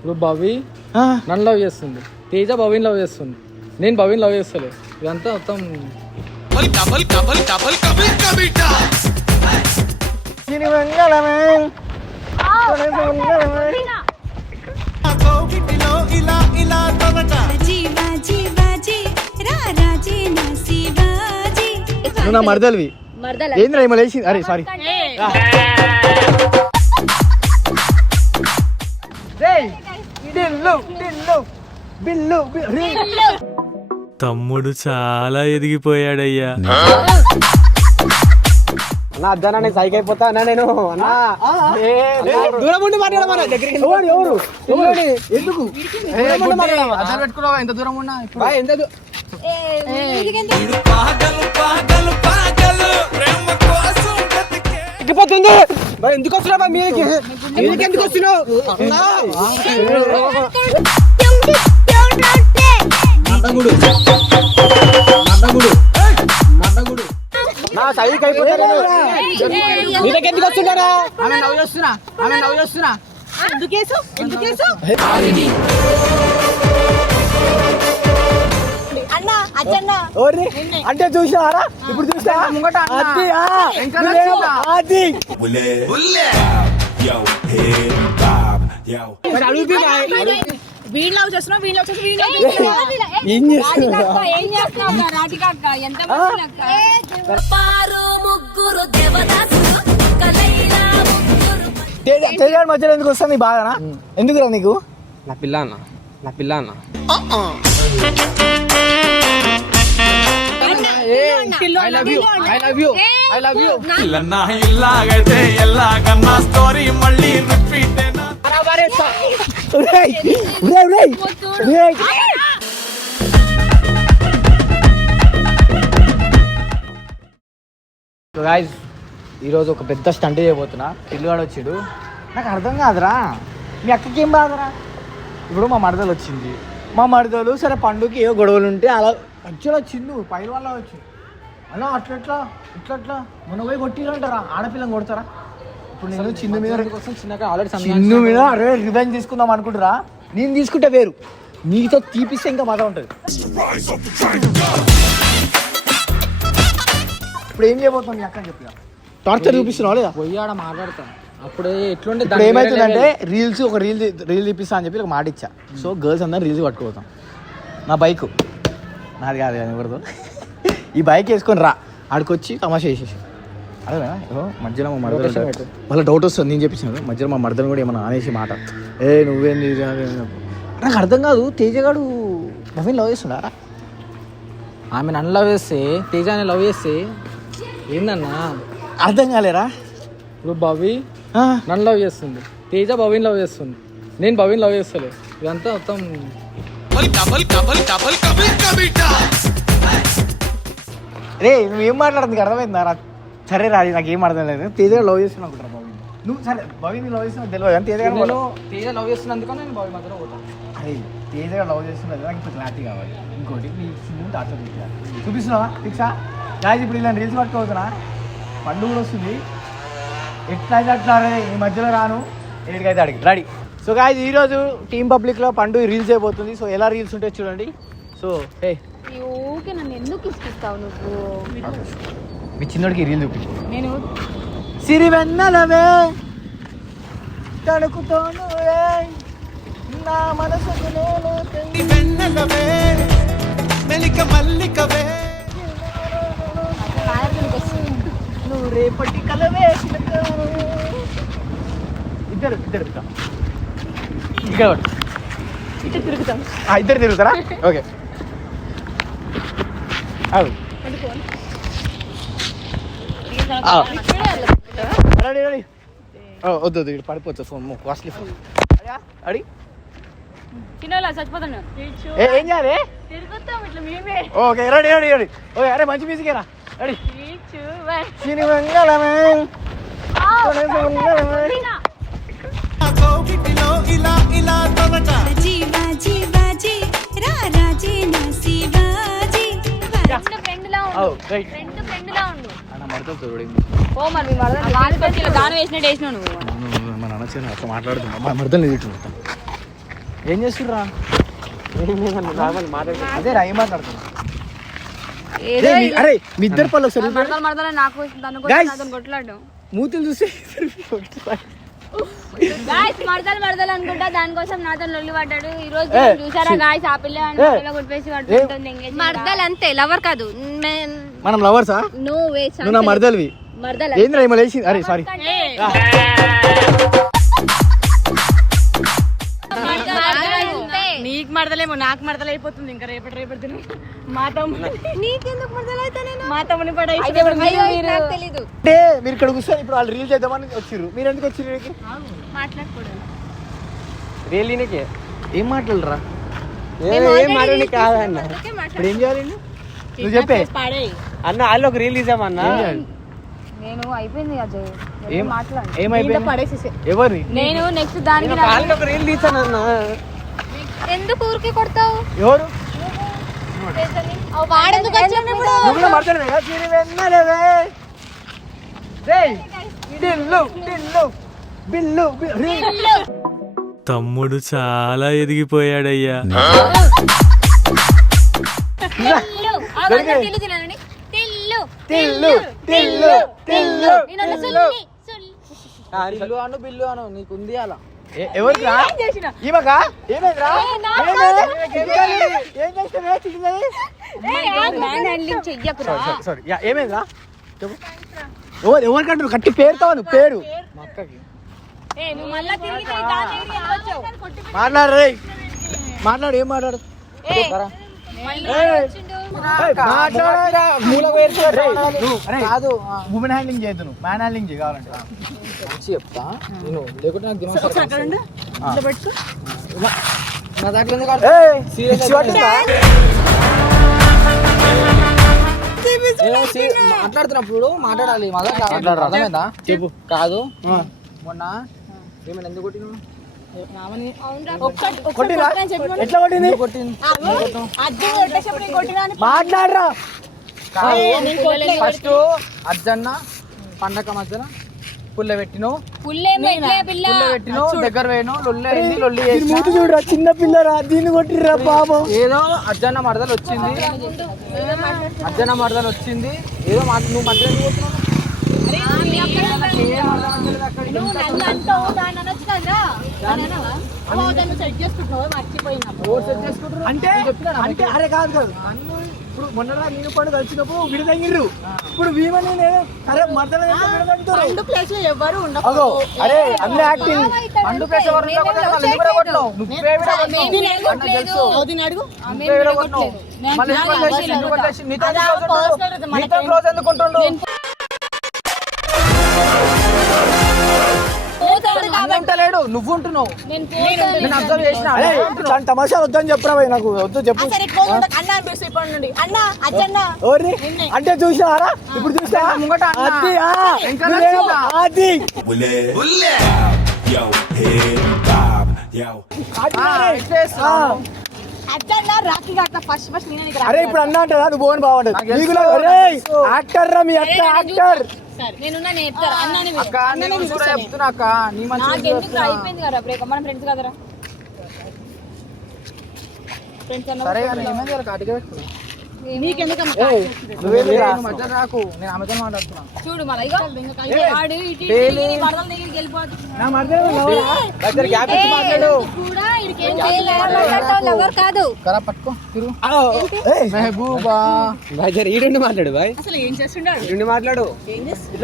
ఇప్పుడు భవి నన్ను లవ్ చేస్తుంది, తేజ భవిని లవ్ చేస్తుంది, నేను భవిని లవ్ చేస్తలే. ఇదంతా మొత్తం నువ్వు నా మరదలివి ఏంద్రా ఏమో లేచి. అరే సారీ తమ్ముడు చాలా ఎదిగిపోయాడయ్యా. అన్నా అద్దనా నేను సైకి అయిపోతా అన్నా నేను. అన్నా దూరం ఉండి మాట్లాడమన్నా దగ్గరికి ఎవరు ఎందుకు పెట్టుకున్నావా? ఎంత దూరం ఉన్నా ఎంత ఎక్కిపోతుంది ఎందుకు వస్తున్నావు మీదకి? మీదకి ఎందుకు వస్తున్నావు? నా సైకి అయిపోతా మీదకి ఎందుకు వస్తున్నారా? ఆమె లవ్ చేస్తున్నా, ఆమె లవ్ చేస్తున్నా. అంటే చూసినారా? ఇప్పుడు చూసినా మధ్యలో ఎందుకు వస్తా నీ బాధనా? ఎందుకురా నీకు? నా పిల్ల అన్న, నా పిల్ల అన్న. ఈరోజు ఒక పెద్ద స్టంట్ చేయబోతున్నా. పిల్లుగాడు వచ్చిండు, నాకు అర్థం కాదురా మీ అక్కకి ఏం బాధరా. ఇప్పుడు మా మరదలు వచ్చింది, మా మరదలు సరే పండుగకి ఏవో గొడవలు ఉంటే అలా మధ్యలో వచ్చిండు పైన వల్ల వచ్చింది అలా అట్లా ఇట్లా మొన్న పోయి కొట్టిరంటారా? ఆడపిల్లని కొడతారా? ఇప్పుడు నేను చిన్న మీద చిన్న మీద అరే రివెంజ్ తీసుకుందాం అనుకుంటారా? నేను తీసుకుంటే వేరు, నీతో తీపిస్తే ఇంకా మజా ఉంటుంది. ఇప్పుడు ఏం చేయబోతాం మీ అక్కని చెప్పిన టార్చర్ చూపిస్తున్నావు లేదా? పోయి ఆడ మాట్లాడతాను. అప్పుడే ఎట్లుంటే ఇప్పుడు ఏమవుతుందంటే రీల్స్ ఒక రీల్ తీపిస్తా అని చెప్పి ఒక మాట ఇచ్చా. సో గర్ల్స్ అందరూ రీల్స్ పట్టుకోతాం. నా బైక్ నాది కాదు కానీ ఎవరిదో ఈ బైక్ వేసుకొని రా ఆడికొచ్చి తమాషా చేసేసి అదేనా మధ్యలో మా మరదలు వాళ్ళ డౌట్ వస్తుంది. నేను చెప్పించాను మధ్యలో మా మరదలు కూడా ఏమన్నా అనేసి మాట నువ్వేంది నాకు అర్థం కాదు. తేజగాడు నవీన్ లవ్ చేస్తున్నారా? ఆమె నన్ను లవ్ చేస్తే తేజాన్ని లవ్ చేస్తే ఏందన్నా అర్థం కాలేరా? ఇప్పుడు భవి నన్ను లవ్ చేస్తుంది, తేజ భవిని లవ్ చేస్తుంది, నేను భవిని లవ్ చేస్తలే. ఇదంతా మొత్తం రే నువ్వేం మాట్లాడుతుంది అర్థమైందా? సరే రాది నాకు ఏం అర్థం లేదు. తేజ లవ్ చేస్తున్నా అనుకుంటారా భవిని? నువ్వు సరే భవిని లవ్ చేస్తున్నా తెలియదు కానీ తేజ లవ్ చేస్తున్నందుకు నేను భవి మాత్రం పోతాను. అరే తేజ లవ్ చేస్తున్నది నాకు ఇప్పుడు క్లారిటీ కావాలి. ఇంకోటి నీ ముందు అట్లా చూపిస్తున్నావా ఫిక్సా? రాజు ఇప్పుడు ఇలా రీల్స్ పట్టుకోవుతున్నా, పండుగ కూడా వస్తుంది. ఎట్లయితే అట్లా ఈ మధ్యలో రాను, ఎక్కడికైతే అడిగి రెడీ. సో గాయ్స్ ఈరోజు టీమ్ పబ్లిక్లో పండుగ రీల్స్ అయిపోతుంది. సో ఎలా రీల్స్ ఉంటాయి చూడండి. సో హే నన్ను ఎందుకు ఇస్తావు నువ్వు? మీ చిన్నోడికి రీల్ చూపి. నేను సిరివెన్నెలవే తణుకుతోను నా మనసుకు నువ్వు రేపటి కలవే ఇద్దరు తిరుగుతాం. ఇద్దరు తిరుగుతారా? ఓకే వద్దు వద్దు పడిపోతుంది ఫోన్, కాస్ట్లీ ఫోన్. అడి చచ్చిపోతాను. ఏం చేయాలి? Okay ready ready ready. Okay అరే మంచి మ్యూజికేనా? రెడీ మా నాన్న అట్లా మాట్లాడుతున్నా మా మరదలు ఏం చేస్తుర్రా? అదే రా, ఏం మాట్లాడుతున్నా? ఏదో అరే మీ ఇద్దరు పళ్ళు ఒకసారి మరదలు నాకు దాని Guys. కోసం కొట్లాడు మూతులు చూస్తే గాయస్ మరదలు అనుకుంటా దానికోసం నాతో లొల్లి పడ్డాడు ఈ రోజు ఏ, చూసారా గాయస్ ఆ పిల్ల కొట్టేసి పడుతుంటుంది మరదలు అంతే లవర్ కాదు మనం లవర్సా? నో వే నువ్వు నా మరదలివి. మరదలు ఏంద్రా ఏమో లేచి? అరే సారీ. నీకు మడతలేమో నాకు మడతలు అయిపోతుంది ఇంకా రేపటి మా తమ్ముడు నీకెందుకు మరదలు అయితే నేను మా తమ్ముని పడ నాకు తెలీదు అంటే మీరు ఇక్కడ కూర్చొని ఇప్పుడు వాళ్ళు రీల్ చేద్దామని వచ్చిర్రు. మీరు ఎందుకు వచ్చిర్రు ఇక్కడికి? మాట్లాడకూడదు రీల్కే ఏం మాట్లాడరా? ఏం మాట్లాడి కాదన్న ఇప్పుడు ఏం చేయాలి? నువ్వు చెప్పే పాడే అన్న వాళ్ళు ఒక రీల్ తీసామన్నా. ఏం చేయాలి? నేను అయిపోయింది అజయ్ ఏం మాట్లాడు ఏమైపోయింది? పడేసేసే ఎవరిని? నేను నెక్స్ట్ దానికి వాళ్ళు ఒక రీల్ తీసానన్నా. ఎందుకు ఊరికే కొడతావు ఎవరు? వాడెందుకు వచ్చినప్పుడు నువ్వు కూడా మాట్లాడవే? చిరి వెన్నెలవే. రేయ్, టిల్లు, టిల్లు, బిల్లు, బిల్లు. తమ్ముడు చాలా ఎదిగిపోయాడయ్యా. దొరికాయి. తిల్లు టిల్లు, టిల్లు, టిల్లు, నేను టిల్లు. బిల్లు అను బిల్లు అను నీకు ఉంది అలా. ఎవరికి రా? ఈమెకా? ఏమైందిరా? ఏం చేస్తావే? చిన్నది? హ్యాండ్లింగ్ చెయ్యకురా సారీ. ఏమైందిరా? చెప్పు. ఎవరికంటారు? కట్టి పేరుతావు పేరు. మా అక్కకి నువ్వు మళ్ళా తిరిగి దాని దగ్గరికి వచ్చావు. మాట్లాడు రే. మాట్లాడు. ఏం మాట్లాడు? కాదు, ఉమెన్ హ్యాండ్లింగ్ చేయొద్దు, నువ్వు మ్యాన్ హ్యాండ్లింగ్ చేయ కావాలంటే. మంచి చెప్తా నేను లేకుంటే నాకు దిమాగ్ ఒకసారి అక్కడ ఉండు. ఇట్లా పెట్టుకో. నా దాంట్లో ఎందుకు ఏయ్, సీరియస్ పిచ్చి పట్టిందా? మాట్లాడుతున్నప్పుడు మాట్లాడాలి మాట్లాడరా. అర్థమైందా? చెప్పు. కాదు ఆ. మొన్న ఏమైనా ఎందుకు కొట్టినావు? కొట్టిరా? ఎట్లా కొట్టింది? కొట్టింది అర్జున్ కొట్టేసేప్పుడు నేను కొట్టినా అని మాట్లాడరా. ఫస్ట్ అర్జన్న పండగ మధ్యన పుల్ల పెట్టినావు పుల్ల పెట్టినావు దగ్గర పోయినావు లొల్లి అయింది లొల్లి దీని చేసినా. మూతి చూడరా, చిన్న పిల్లరా, దీన్ని కొట్టిర్రా పాపం. ఏదో అర్జన్న మరదలు వచ్చింది అర్జన్న మరదలు వచ్చింది ఏదో నువ్వు మధ్యలో ఎందుకు కొట్టినావు? నువ్వు నన్ను అంటావు దాన్ని అనొచ్చు కదా దాన్ని సెట్ చేసుకుంటున్నావు మర్చిపోయినా ఎవరు సెట్ చేసుకుంటారు? అంటే అంటే అరే కాదు కాదు, నన్ను ఇప్పుడు మొన్న నేను పండు కలిసినప్పుడు విడదగిర్రు. ఇప్పుడు వీమని నేను అరే మధ్యలో విడదంటారు. రెండు ప్లేస్ లో ఎవరు ఉండవు. అగో అరే అన్ని యాక్టింగ్. అండు ప్లేస్ ఎవరు ఉంటే కొట్టాలి, మళ్ళీ నువ్వు కూడా కొట్టినావు. నువ్వే కూడా కొట్టినావు. అన్న తెలుసు. దీన్ని అడుగు నువ్వే కూడా కొట్టినావు. మళ్ళీ ఎందుకు వదిలేసి, ఎందుకు వదిలేసి? నీతో క్లోజ్ ఎందుకుంటుండు? ఉంటలేడు నువ్వు ఉంటున్నావు. నేను అబ్జర్వ్ చేసిన అరే ఇట్లాంటి తమాషా వద్దని చెప్పరా భయ్, నాకు వద్దు చెప్పు. సరే క్లోజ్ ఉండకు. అన్న అని పిలుస్తూ ఇప్పటి నుండి అన్న అచ్చన్న ఎవరిని అంటే చూసినారా? ఇప్పుడు చూసా ముంగట అన్న. అది వెనకాల నువ్వేమో చూసా. అది Yo, head bob, yo. Atchanna Rakhi కట్ట ఫస్ట్ నేను నీకు అరే ఇప్పుడు అన్న అంటారా నువ్వు పోని బాగుంటది నీకు అరే యాక్టర్ రా మీ అక్క యాక్టర్. నేనున్నా నేను చెప్తారా అన్న అక్క నీ గురించి కూడా చెప్తున్నా అక్క నీ మంచి నాకు ఎందుకు అయిపోయింది కదా బ్రేక్ మన ఫ్రెండ్స్ కదరా ఫ్రెండ్స్ అన్న సరే కానీ ఏమైంది వాళ్ళకి అడిగే పెట్టుకున్నా నీకెందుకు నువ్వు మధ్య రాకు నేను ఆమెతో మాట్లాడుతున్నా. చూడు మళ్ళీ వాడు ఇటు మరదల దగ్గరికి వెళ్ళిపోతుంది నా మధ్య గ్యాప్ ఇచ్చి మాట్లాడు. కూడా ఇడికేం చేయలేదు ఎవరు కాదు కరా పట్టుకో తిరుగు. మెహబూబా బాయ్ జర ఈడుండి మాట్లాడు బాయ్. అసలు ఏం చేస్తున్నాడు ఈడుండి మాట్లాడు.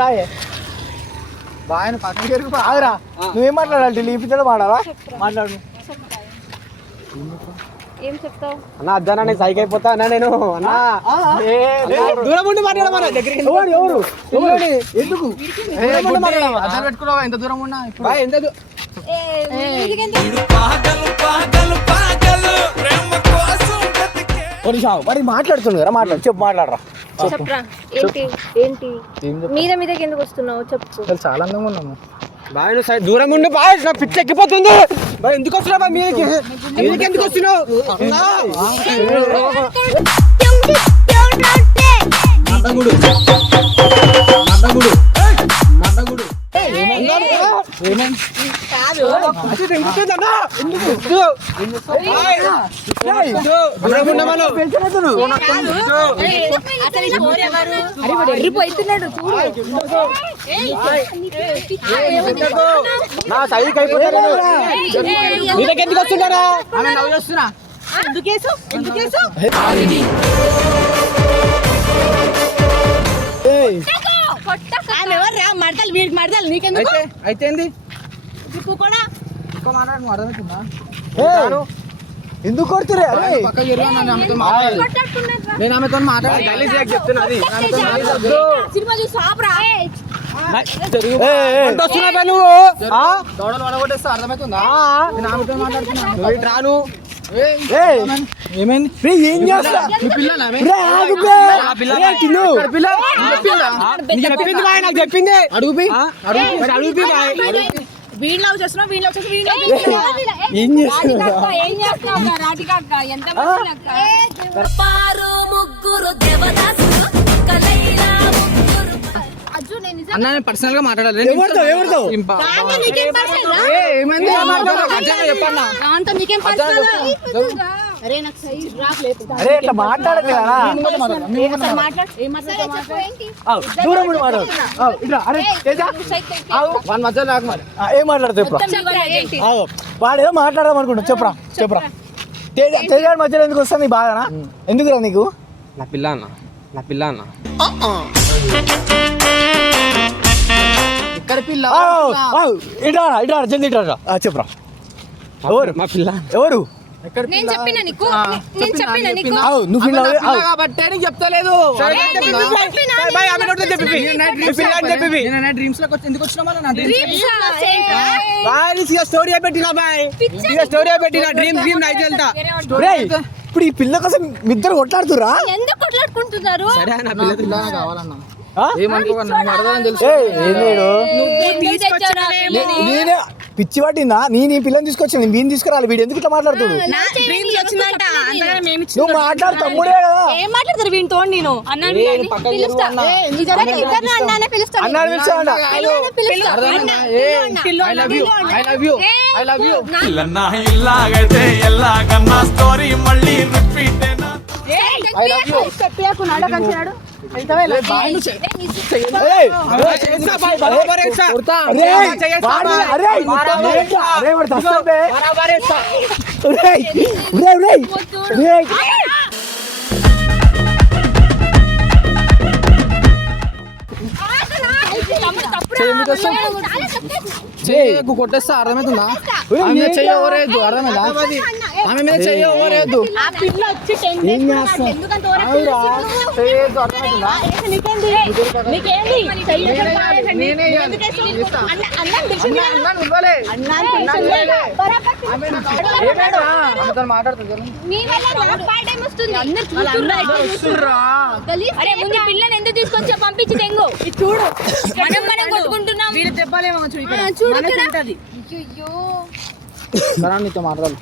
రాయే బాయ్ పక్కన తిరుగు. ఆగురా. నువ్వేం మాట్లాడాలి? లీపితో మాట్లాడాలా? మాట్లాడు. ఏం చెప్తావు అన్న అద్దన్నా సైకి అయిపోతా అన్న నేను అన్న దూరం ఉండి మాట్లాడమన్నా దగ్గరికి ఎవరు ఎవరు ఎవరు? ఎందుకు అద్దరు పెట్టుకున్నావా ఎంత దూరం ఉన్నా ఇప్పుడు బాయ్ ఎంత మరి మాట్లాడుతుంది కదా మాట్లాడు చెప్పు మాట్లాడరా చెప్పరా ఏంటి ఏంటి మీదకి ఎందుకు వస్తున్నావు చెప్పు అసలు చాలా అందంగా ఉన్నాము. బాయ్ నువ్వు సైడ్ దూరం ఉండి బాయ్ నా పిచ్చి ఎక్కిపోతుంది బాయ్ ఎందుకు వస్తున్నావు బాయ్ మీదకి మీదకి ఎందుకు వస్తున్నావు కాదు దూరం ఉండమను. అసలు ఈ పోరెవరు? ఎర్రిపోతున్నాడు చూడు. నా సైకి అయిపోతాను నీ దగ్గర ఎందుకు వస్తున్నారా? ఆమె లవ్ చేస్తున్నా. ఎందుకేసు ఆమె ఎవరు రా మడతలు వీడికి మడతలు నీకెందుకు అయితే ఏంది దిక్కు కూడా ఎక్కువ మాట్లాడు అర్థమవుతుందా? ఎందుకు కొడుతురే? అరే పక్క జరుగు, నేను ఆమెతో మాట్లాడాలి. నేను ఆమెతో మాట్లాడాలి. చెప్తున్నది సినిమా చూసి ఆపరా వస్తున్నా నువ్వు దౌడలు వడగొట్టేస్తా అర్థమవుతుందా? నేను ఆమెతో మాట్లాడుతున్నా. నువ్వు ఇటు రాను. ఏమైంది? ఏం చేస్తా? నీ పిల్లలా ఆమె? రే ఆగు బే. రే టిల్లు. ఇక్కడ పిల్ల? నీ పిల్ల? నీకు చెప్పింది బాయ్, నాకు చెప్పింది. అడుగు బి. మరి అడుగు బాయ్. వీడిలో చేస్తున్నావు ఏం చేస్తున్నావు? ఏం చేస్తున్నావు రాధికా అక్క? ఎంత మంది అక్క? పారు ముగ్గురు దేవదాసులు కలైలా ముగ్గురు. అజ్జు నేను నిజంగా అన్న నేను పర్సనల్ గా మాట్లాడాలి. ఎవరితో? నీకేం పర్సనల్ రా? ఏమైంది? చెప్పన్నా. దాంతో నీకేం పర్సనల్? అరే నాకు సై రాక్ లేదు. అరే ఇట్లా మాట్లాడదు కదా. అసలు మాట్లాడు. ఏం మాట్లాడతావు? దూరం ఉండి మాట్లాడు. ఇట్లా అరే తేజా వాళ్ళ మధ్యలో రాకు మరి. ఏం మాట్లాడతావు ఇప్పుడు? వాడు ఏదో మాట్లాడదాం అనుకుంటా. చెప్పురా తేజ మధ్యలో ఎందుకు వస్తా? నీ బాధనా? ఎందుకురా నీకు? నా పిల్ల అన్న ఇక్కడ పిల్ల ఇట్రా జల్దీ ఇట్రా. చెప్పురా. ఎవరు మా పిల్ల ఎవరు? ఎక్కడ నేను చెప్పినా నీకు నీకు నువ్వు పిల్ల కాబట్టి నీకు చెప్తలేదు. డ్రీమ్స్ లోకి వచ్చి ఎందుకు వచ్చినా మళ్ళీ నా డ్రీమ్స్ స్టోరీ పెట్టినా బాయ్, స్టోరీ పెట్టినా డ్రీమ్ నైట్ వెళ్తా. ఇప్పుడు ఈ పిల్ల కోసం ఇద్దరు కొట్లాడుతురా? ఎందుకు కొట్లాడుకుంటున్నారు? సరే నా పిల్ల పిల్ల కావాలన్నా ఏమనుకోకన్నా అడగాలని తెలుసు. నేనే పిచ్చి పట్టిందా? నేను ఈ పిల్లని తీసుకొచ్చాను, వీడిని తీసుకురాలి. వీడు ఎందుకు ఇట్లా మాట్లాడుతాడు? డ్రీమ్స్ వచ్చిందంట అంతగా మేము ఇచ్చిన నువ్వు మాట్లాడు, తమ్ముడే కదా. ఏం మాట్లాడతారు వీళ్ళతో నేను అన్నాడు పిలిచాడా? పిల్లన్నా ఇల్లాగైతే ఎల్లాగన్నా స్టోరీ మళ్ళీ రిపీట్ కొట్టేస్తా అర్థమవుతుందా? ఆమె మీద చెయ్యి ఎవరేద్దు అర్థమైందా? ఆమె మీద చెయ్యి ఎవరేద్దు. ఆ పిల్ల వచ్చి 10 days ఎందుకంత చేయొద్దు అర్థమవుతుందా? నీకేంది నేనే మాట్లాడుతుంది. మీ వల్ల నాకు బాయ్ టైం వస్తుంది. అందరూ చూస్తుర్రా. అరే ముందు పిల్లని ఎందుకు తీసుకొచ్చా? పంపించి తెంగు. చూడు మనం కొట్టుకుంటున్నాం. వీళ్ళు దెబ్బలేమో చూడు ఇక్కడ. చూడు ఉంటది. నీతో మాట్లాడాలి.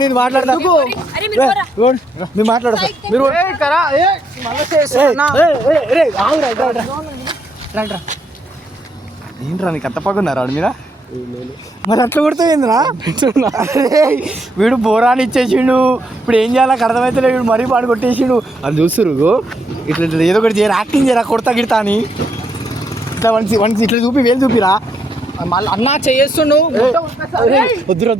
నేను మాట్లాడతా. అరే మీరు పోరా. మీరు మాట్లాడతా. మీరు ఏంట్రా నీకు అంత పగున్నారా వాడి మీద? మరి అట్లా కొడుతుందిరా? వీడు బోరాన్ని ఇచ్చేసిండు. ఇప్పుడు ఏం చేయాలి అర్థమైతే వీడు మరీ పాడు కొట్టేసిండు. అది చూస్తురు ఇట్లా ఇట్లా ఏదో ఒకటి చేయరా, యాక్టింగ్ చేయరా, కొడతా గిడతా అని. ఇట్లా వన్స్ ఇట్లా చూపి వేలు చూపిరా. మళ్ళీ అన్నా చేస్తుండు. వద్దురా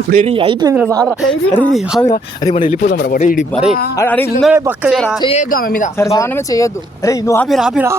ఇప్పుడు అయిపోయిందిరా సార్. అరే ఆగురా. అరే మనం వెళ్ళిపోదాం రా. అరే అరే ఉందా పక్క చేయొద్దు ఆమె మీద. చేయొద్దు. అరే నువ్వు ఆపిరా.